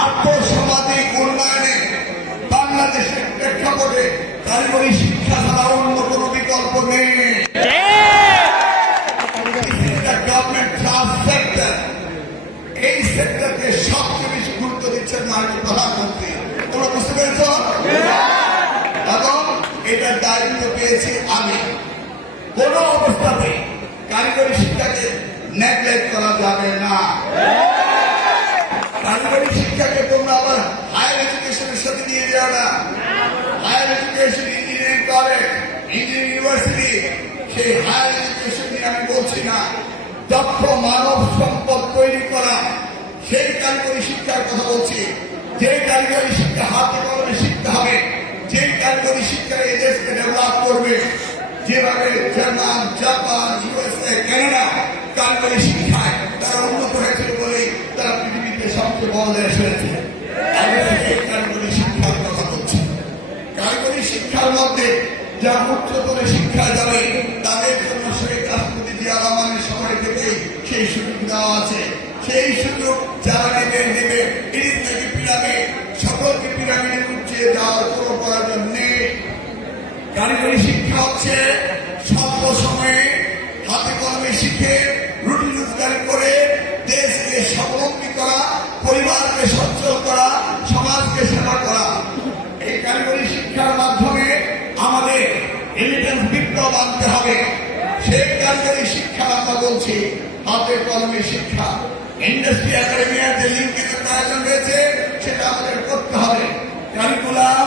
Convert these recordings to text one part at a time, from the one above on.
আর্থসামাজিক উন্নয়নে বাংলাদেশের প্রেক্ষাপটে কারিগরি শিক্ষা ছাড়া অন্য কোনো বিকল্প নেই। গভর্নমেন্ট ট্রাস্ট সেক্টর, এই সেক্টরকে সবচেয়ে বেশি গুরুত্ব দিচ্ছেন মাননীয় প্রধানমন্ত্রী। তোমরা বুঝতে পেরেছ? এবং এটার দায়িত্ব পেয়েছি আমি। কোন অবস্থাতে কারিগরি শিক্ষাকে নেগলেক্ট করা যাবে না। কারিগরি শিক্ষাকে তোমরা আবার হায়ার এডুকেশনের সাথে নিয়ে যাও না। Higher education, engineering college, engineering university, সেই হায়ার এডুকেশন নিয়ে আমি বলছি না। দক্ষ মানব সম্পদ তৈরি করা, সেই কারিগরি শিক্ষার কথা বলছি। যে কারিগরি শিক্ষা হাতে কলমে শিখতে হবে, যে কারিগরি শিক্ষা এই দেশকে ডেভেলপ করবে। যেভাবে জার্মান, জাপান, ইউএসএ, কানাডা কারিগরি শিক্ষায় তারা উন্নত হয়েছিল বলেই তারা পৃথিবীতে সবচেয়ে বড় দেশ হয়েছে। কারিগরি শিক্ষার কথা বলছি। কারিগরি শিক্ষার মধ্যে যা উচ্চতর শিক্ষা যাবে তাদের জন্য শেখ রাষ্ট্রপতি জিয়া রহমানের সময় থেকেই সেই সুযোগ দেওয়া আছে। সেই সুযোগ যারা নেবে পিরিত থেকে পিরামিড, সকলকে পিরামিডের উচ্চে যাওয়ার কোনো প্রয়োজন নেই। কারিগরি শিক্ষা হচ্ছে স্বল্প সময়ে হাতে কলমে শিখে রুটি রোজগার করে দেশকে স্বাবলম্বী করা, পরিবারকে সচ্ছল করা, সমাজকে সেবা করা। এই কারিগরি শিক্ষার মাধ্যমে আমাদের রেমিটেন্স বিপ্লব আনতে হবে। সেই কারিগরি শিক্ষা আমরা বলছি হাতে কলমে শিক্ষা। ইন্ডাস্ট্রি একাডেমিয়ার যে লিঙ্কের প্রয়োজন রয়েছে সেটা আমাদের করতে হবে। কারিকুলাম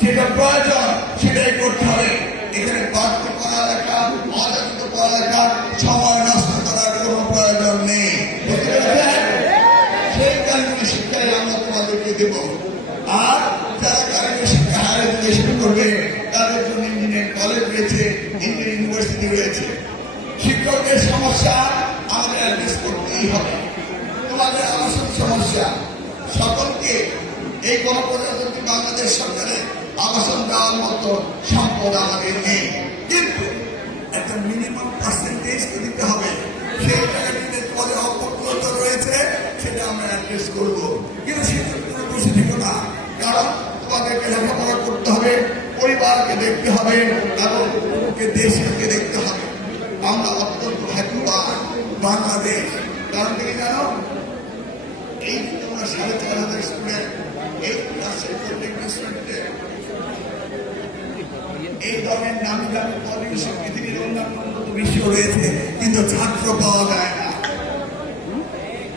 যেটা প্রয়োজন সেটাই করতে হবে। এখানে বাড়তি পড়ালেখা, অযাচিত পড়ালেখা, সময় নষ্ট করার কোনো প্রয়োজন নেই। সেই কারিগরি শিক্ষায় আমরা তোমাদেরকে দেব। আর যারা কারিগরি শিক্ষা হায়ার এডুকেশন করবে তাদের জন্য ইঞ্জিনিয়ারিং কলেজ রয়েছে, ইঞ্জিনিয়ারিং ইউনিভার্সিটি রয়েছে। শিক্ষকদের সমস্যা আমাদের অ্যাড্রেস করতেই হবে। তোমাদের আবাসন সমস্যা, সকলকে এই গণপ্রজাতন্ত্রী বাংলাদেশ সরকারের আবাসন দেওয়ার মতো সম্পদ আমাদের নেই, কিন্তু একটা মিনিমাম পার্সেন্টেজ দিতে হবে। সেই জায়গাটিতে পদে অপূর্ণতা রয়েছে, সেটা আমরা অ্যাড্রেস করবো। কিন্তু সেটা তুমি বসে থেকো না, কারণ তোমাদেরকে লেখাপড়া করতে হবে, পরিবারকে দেখতে হবে এবং দেশকে দেখতে হবে। আমরা অত্যন্ত ভাগ্যবান বাংলাদেশ। কারণ থেকে জানো, এই তোমরা ৪,৫০০ স্টুডেন্ট এই ক্লাসের প্রত্যেকটা স্টুডেন্টে এই ধরনের নামি দামি পরিবেশে পৃথিবীর অন্যান্য উন্নত বিশ্ব রয়েছে, কিন্তু ছাত্র পাওয়া যায় না।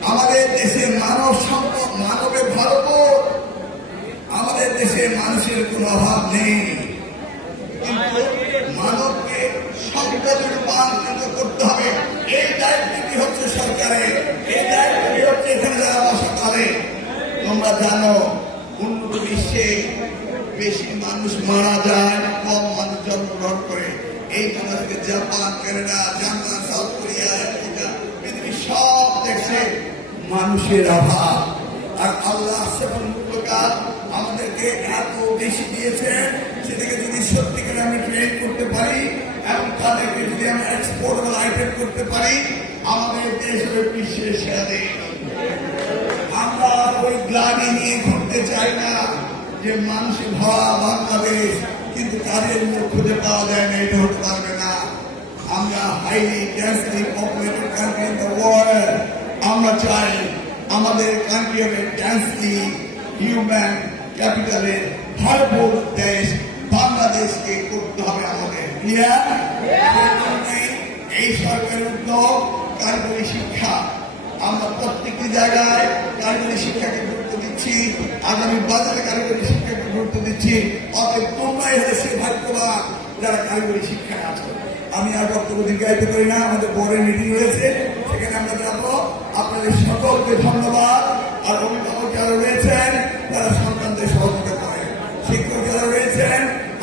আমাদের দেশে মানব সম্পদ, মানবে ভরপুর। আমাদের দেশে মানুষের কোনো অভাব নেই, কিন্তু মানবকে সম্পদে রূপান্তরিত করতে হবে। এই দায়িত্বটি হচ্ছে সরকারের, এই দায়িত্বটি হচ্ছে এখানে যারা বাসা করে। তোমরা জানো উন্নত বিশ্বে বেশি মানুষ মারা যায়, কম মানুষ জন্মগ্রহণ করে। এই বাংলাদেশে Japan, Canada, German, south Korea, America, পৃথিবীর সব দেশে মানুষের অভাব। আর আল্লাহ আমাদেরকে এত বেশি দিয়েছেন, সেটাকে যদি সত্যিকার আমি ট্রেন করতে পারি এবং তাদেরকে যদি আমি এক্সপোর্টেবল আইটেম করতে পারি, আমাদের দেশ হবে বিশ্বের সেরা দেশ। আমরা ওই গ্লানি নিয়ে ঘুরতে চাই না যে মানুষের ভরা বাংলাদেশ কিন্তু কাজের মুখ খুঁজে পাওয়া যায় না, এটা হতে পারবে না। আমরা highly densely populated country in the world. আমরা চাই আমাদের কান্ট্রি হবে ডেন্সলি হিউম্যান ক্যাপিটালের ভরপুর দেশ। বাংলাদেশকে করতে হবে আমাদের। এই সরকারের উদ্যোগ কারিগরি শিক্ষা, আমরা প্রত্যেকটি জায়গায় কারিগরি শিক্ষাকে গুরুত্ব দিচ্ছি। আগামী বাজারে কারিগরি শিক্ষাকে গুরুত্ব দিচ্ছি। অতএব তোমরাই হচ্ছে ভাগ্যবান যারা কারিগরি শিক্ষায় আছো। আমি আর বক্তব্য দীর্ঘায়িত করি না, আমাদের বোর্ডের মিটিং রয়েছে, সেখানে আমরা যাবো। আপনাদের সকলকে ধন্যবাদ। আর অভিভাবক যারা রয়েছেন তারা সন্তানদের সহযোগিতা করেন, শিক্ষক যারা রয়েছেন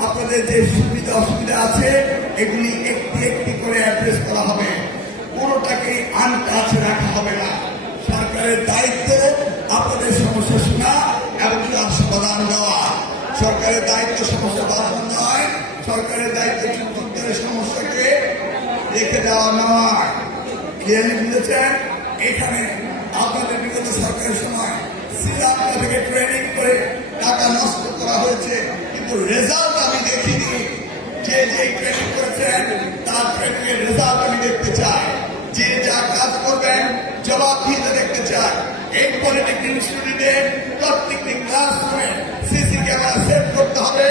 আপনাদের যে সুবিধা অসুবিধা আছে এগুলি একটি একটি করে অ্যাড্রেস করা হবে, কোনোটাকে আনটাচ রাখা হবে না। সরকারের দায়িত্ব আপনাদের সমস্যা শোনা এবং তার সমাধান দেওয়া। সরকারের দায়িত্ব সমস্যা বাড়ানো নয়, সরকারের দায়িত্ব যুদ্ধের সমস্যাকে রেখে দেওয়া নয়। ক্লিয়ারলি বুঝেছেন? এখানে আপনাদের বিগত সরকারের সময় শ্রীলঙ্কা থেকে ট্রেনিং করে টাকা নষ্ট করা হয়েছে, কিন্তু রেজাল্ট আমি দেখিনি। যে ট্রেনিং করেছেন তার ট্রেনিং এর রেজাল্ট আমি দেখতে চাই। যে যা কাজ করবেন জবাবদিহিতা দেখতে চাই। এই পলিটেকনিক ইনস্টিটিউটে প্রত্যেকটি ক্লাসরুমে সিসি ক্যামেরা সেট করতে হবে।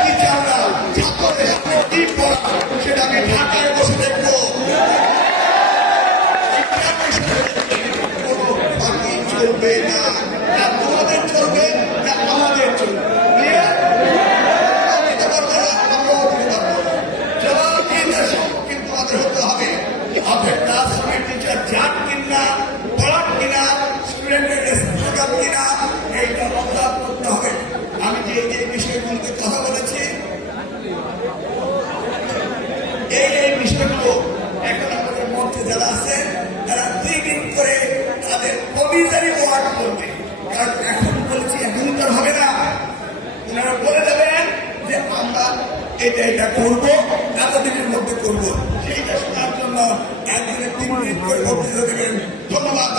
টিচাররা ছাত্রদের সামনে কি পড়া সেটা আমি ঢাকায় বসে দেখবো। চলবে না, তোমাদের চলবে না আমাদের চলবে। জবাবদিহিতার সম্মুখীন তোমাদের হতে হবে। আপনার ক্লাসরুমের টিচার যান কিনা, পড়ান কিনা, স্টুডেন্টের রেসপন্স কিনা, এইটা অবজার্ভ করতে হবে। আমি যে বিষয়গুলোতে কথা বলেছি, এই বিষয়গুলো এখন আমাদের মঞ্চে যারা আছেন তারা 3 দিন করে তাদের কবিতারই ওয়ার্ড করবে। কারণ এখন বলছি এখন তার হবে না, ওনারা বলে দেবেন যে আমরা এটা করবো, এতদিনের মধ্যে করবো। সেইটা শোনার জন্য একদিনে 3 মিনিট করে বক্তৃতা দেবেন। ধন্যবাদ।